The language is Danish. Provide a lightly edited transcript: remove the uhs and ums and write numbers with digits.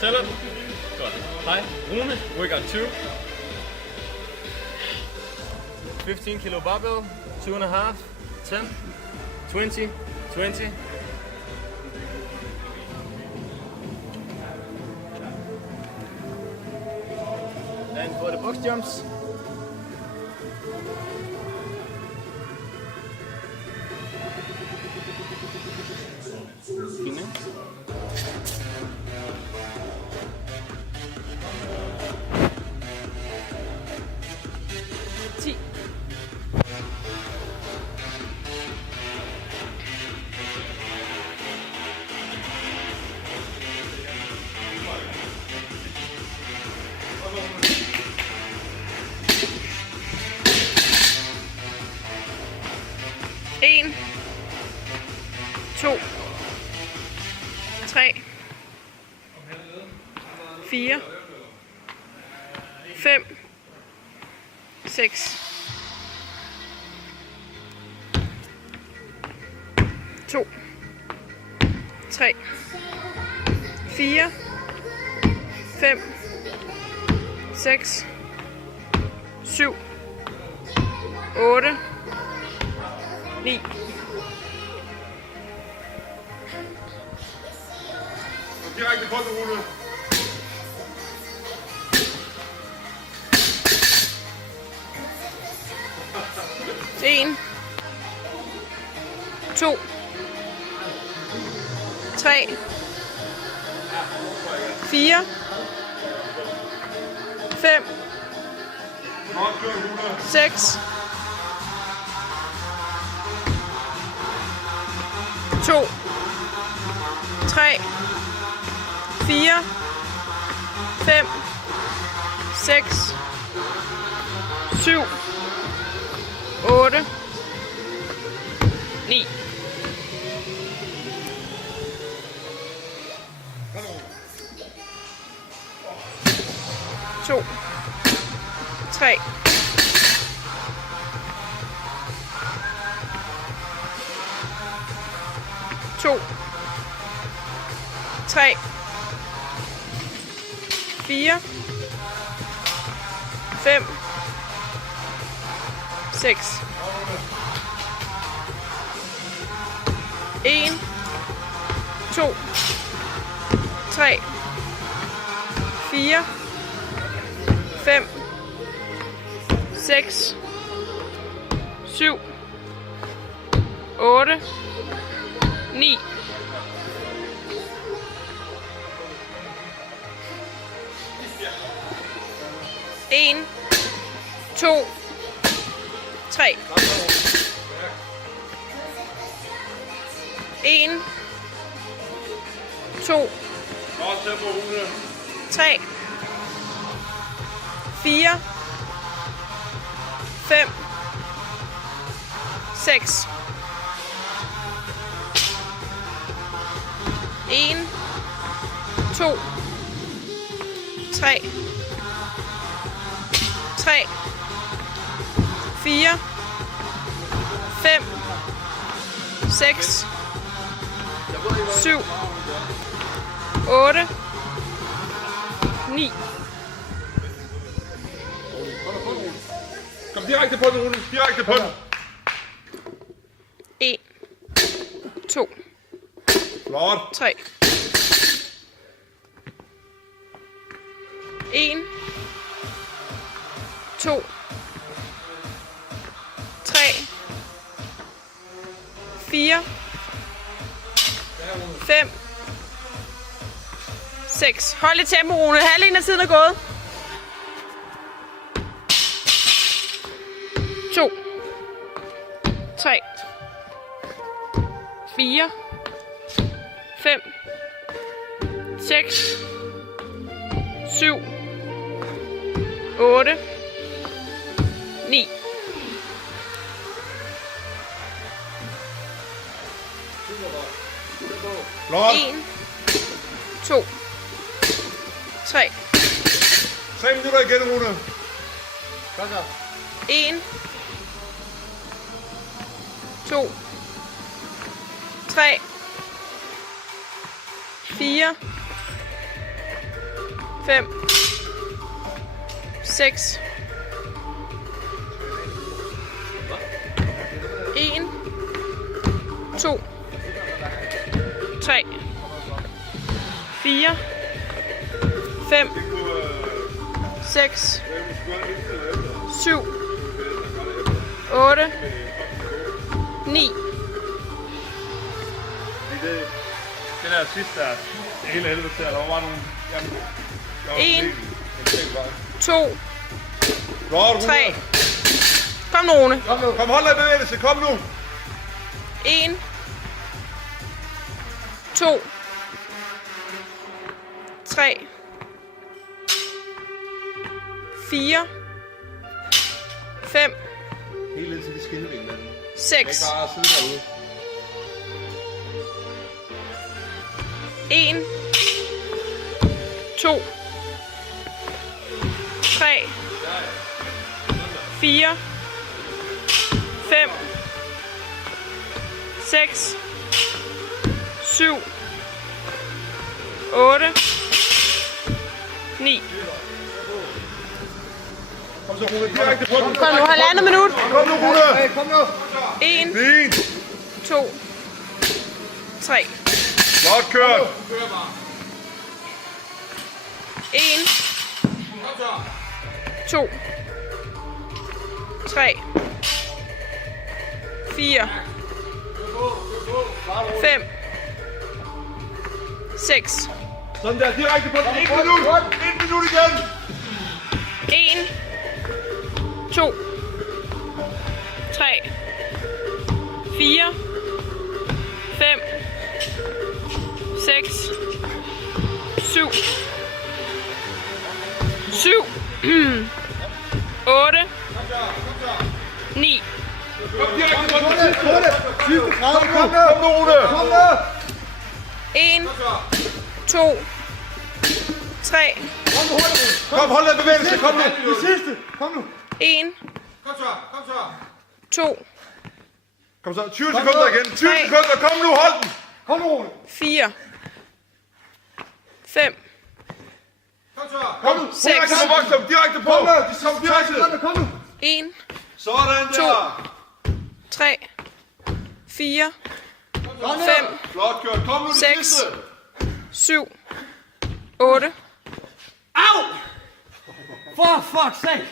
Tæl den. Godt. Hej, Rune. We got 2. 15 kilo barbell, 2.5, 10, 20, 20. And for the box jumps. Fine. En, 2, 3, 4, 5, 6, 2, 3, 4, 5, 6, 7, 8, 9. Direkte på den, Rune. En, 2, 3, 4, 5, Godt kørt, Rune. 6, 2, 3, 4, 5, 6, 7, 8, 9. To, 3, 2, 3, 4, 5, 6, 1, 2, 3, 4, 5, 6, 7, 8, 9. En, 2, 3. En, 2, Godt tempo, Rune. 3, 4, 5, 6. 1, 2, 3, 3, 4, 5, 6, 7, 8, 9. Kom direkte på den, Rune. Direkte på den. 1, 2, Flot. 3. 1, 2, 3, 4, 5, 6. Hold lidt tempo, Rune. Halvdelen af tiden er gået. 2, 3, 4, 5, 6, 7, 8, 9. Flot. 1, 2, 3. 3 minutter igen, Rune. Godt så. 1, 2, 3, 4, 5, 6, 1, 2, 3, 4, 5, 6, 7, 8, 9. Det der sidste der, det er helt helvede til, at der var bare nogle... Jamen, der var 1, en 2, Flot, 3. Kom nu, Rune. Kom, hold dig i bevægelse, kom nu. 1, 2, 3, 4, 5, Helt indtil de skinner ved hinanden. 6, Ikke bare sidde derude. 1, 2, 3, 4, 5, 6, 7, 8, 9. Kom så, Rune, direkte på den. Kom nu, halvandet minut. Kom nu, Rune. Kom nu. 1, Fint. 2, 3. Godt kørt. 1, 2, 3, 4, 5, 6, Sådan der, direkte på den. 1 minut. 1 minut igen. 1, 2, 3, 4, 5, 6, 7, 7, 8, 9. Kom direkte på den. Kom nu, Rune. Kom nu. 1, 2, 3, Kom, hold dig i bevægelse, kom nu. Det sidste. Kom nu. 1, 2, Kom så, 20 sekunder igen. 20 sekunder, kom nu, hold den. Kom nu, Rune. 4, 5, Kom nu. 6, Direkte på voksen, direkte på. Kom direkte. Kom nu. 1, Sådan der. 3, 4, 5, Flot kørt. Kom nu, det 6, sidste. 7, 8. Au! For fuck's sake!